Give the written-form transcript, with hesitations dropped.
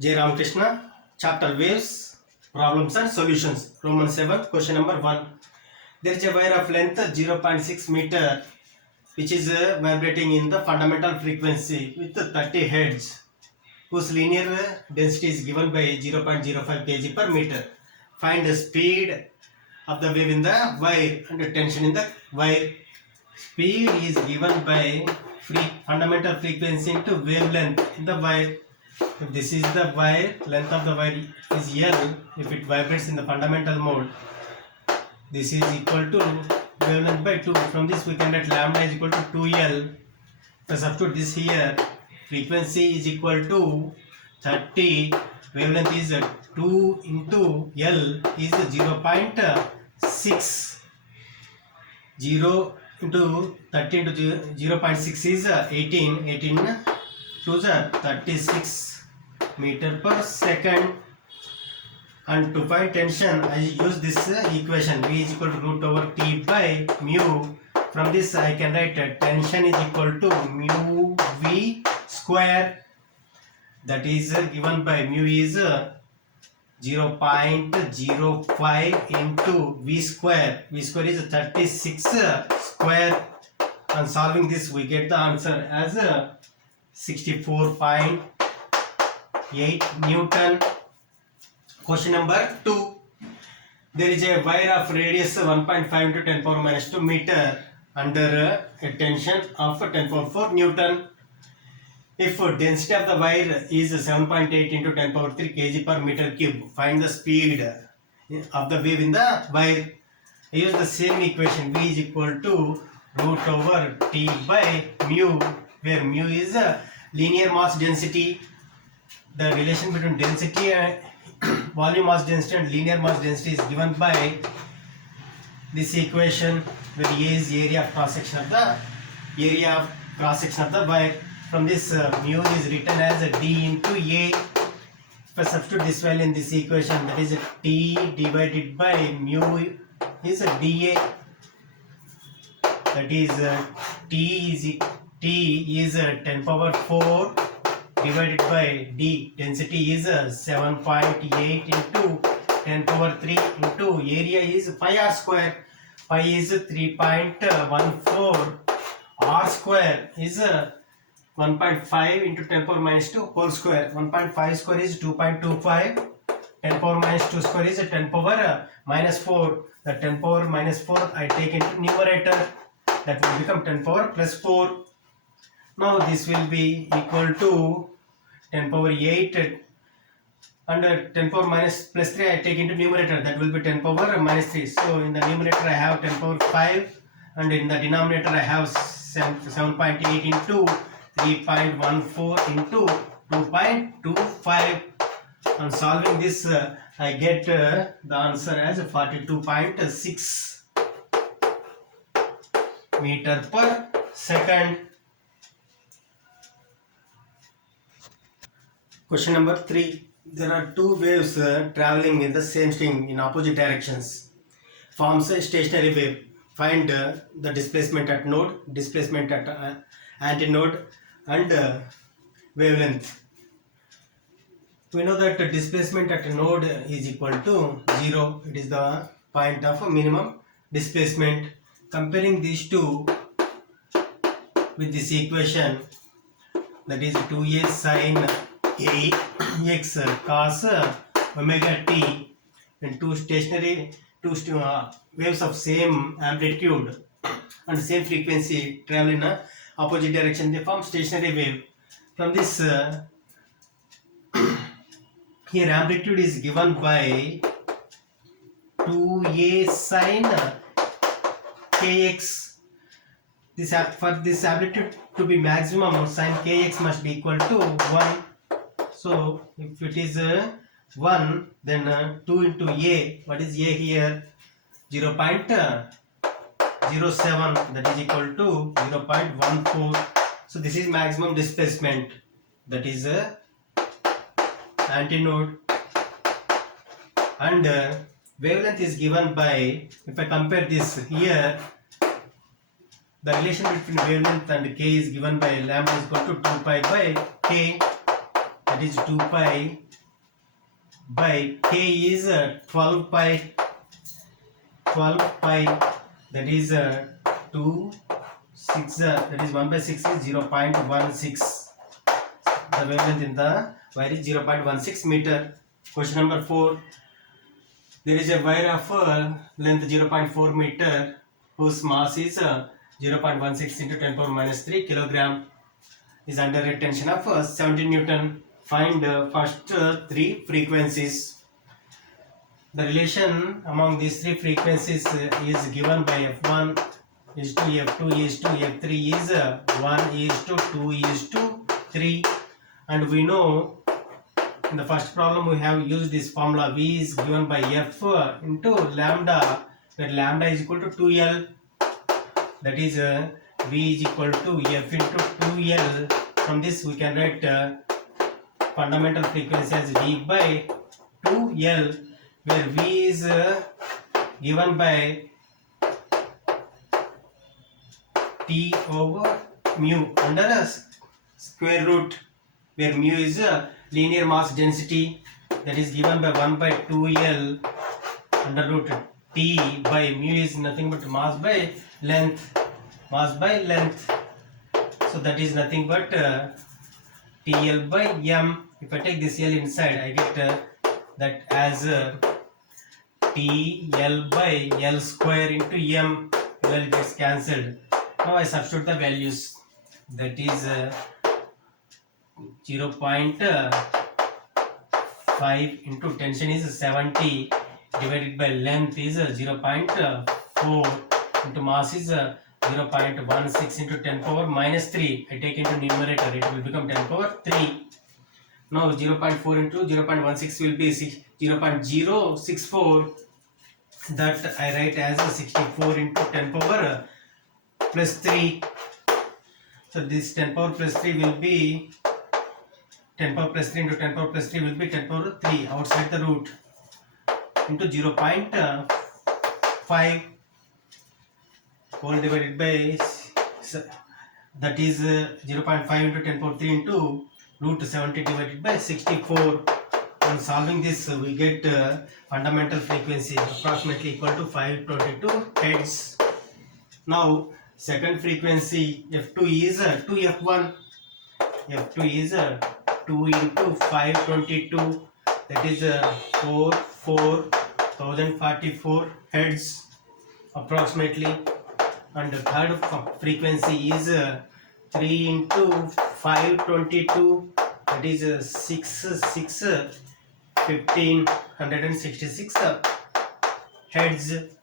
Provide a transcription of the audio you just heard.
J. Ramakrishna, chapter Waves, Problems and Solutions, Roman 7, question number 1. There is a wire of length 0.6 meter which is vibrating in the fundamental frequency with 30 Hz, whose linear density is given by 0.05 kg per meter. Find the speed of the wave in the wire and the tension in the wire. Speed is given by fundamental frequency into wavelength in the wire. If this is the wire, length of the wire is L. If it vibrates in the fundamental mode, this is equal to wavelength by 2. From this we can write lambda is equal to 2L. If I substitute this here, frequency is equal to 30, wavelength is 2 into L is 0.6. 0 into 30 into 0.6 is 18. 18 to the 36 meter per second. And to find tension, I use this equation V is equal to root over T by mu. From this I can write tension is equal to mu V square, that is given by mu is 0.05 into V square. V square is 36 square. On solving this we get the answer as 64.8 Newton. Question number 2. There is a wire of radius 1.5 into 10 power minus 2 meter under a tension of 10 power 4 Newton. If density of the wire is 7.8 into 10 power 3 kg per meter cube, find the speed of the wave in the wire. I use the same equation. V is equal to root over T by mu, where mu is linear mass density. The relation between density and volume mass density and linear mass density is given by this equation, where A is area of cross section of the wire. From this mu is written as D into A. If I substitute this value in this equation, that is T divided by mu is dA. That is T is 10 power 4 divided by D. Density is 7.8 into 10 power 3 into area is pi r square. Pi is 3.14. R square is 1.5 into 10 power minus 2 whole square. 1.5 square is 2.25. 10 power minus 2 square is 10 power minus 4. The 10 power minus 4 I take into numerator. That will become 10 power plus 4. Now this will be equal to 10 power 8 and 10 power minus plus 3 I take into numerator. That will be 10 power minus 3. So in the numerator I have 10 power 5 and in the denominator I have 7.8 into 3.14 into 2.25. On solving this I get the answer as 42.6 meter per second. Question number 3. There are two waves traveling in the same string in opposite directions. Forms a stationary wave. Find the displacement at node, displacement at antinode, and wavelength. We know that displacement at a node is equal to 0. It is the point of minimum displacement. Comparing these two with this equation, that is 2a sin a x cos omega t, and two waves of same amplitude and same frequency travel in a opposite direction, they form stationary wave. From this here amplitude is given by 2a sin kx. For this amplitude to be maximum, sin kx must be equal to 1. So if it is 1, then 2 into a, what is a here? 0.07, that is equal to 0.14. So this is maximum displacement, that is antinode. And wavelength is given by, if I compare this here, the relation between wavelength and k is given by lambda is equal to 2 pi by k. that is 2 pi by k is 12 pi that is 2 6 that is 1 by 6 is 0.16. The wavelength in the wire is 0.16 meter. Question number 4. There is a wire of length 0.4 meter whose mass is 0.16 into 10 power minus 3 kilogram is under a tension of 17 Newton. Find first three frequencies. The relation among these three frequencies is given by F1 is to F2 is to F3 is 1 is to 2 is to 3, and we know in the first problem we have used this formula. V is given by F into lambda, where lambda is equal to 2L. That is V is equal to F into 2L. From this we can write fundamental frequency as V by 2L, where V is given by T over mu under a square root, where mu is a linear mass density, that is given by 1 by 2L under root T by mu is nothing but mass by length. So that is nothing but TL by M. If I take this L inside, I get that as TL by L square into M. L gets cancelled. Now I substitute the values. That is 0.5 into tension is 70 divided by length is 0.4 into mass is 0.16 into 10 power minus 3. I take into numerator, it will become 10 power 3. Now 0.4 into 0.16 will be 0.064. That I write as 64 into 10 power plus 3. So this 10 power plus 3 will be 10 power plus 3 into 10 power plus 3 will be 10 power 3 outside the root into 0.5 whole divided by that is 0.5 into 10 power 3 into root 70 divided by 64. On solving this we get fundamental frequency approximately equal to 522 Hz. Now second frequency F2 is 2F1. F2 is 2 into 522, that is 4044 Hz approximately. And the third frequency is 3 into 522, that is 1566 Hz.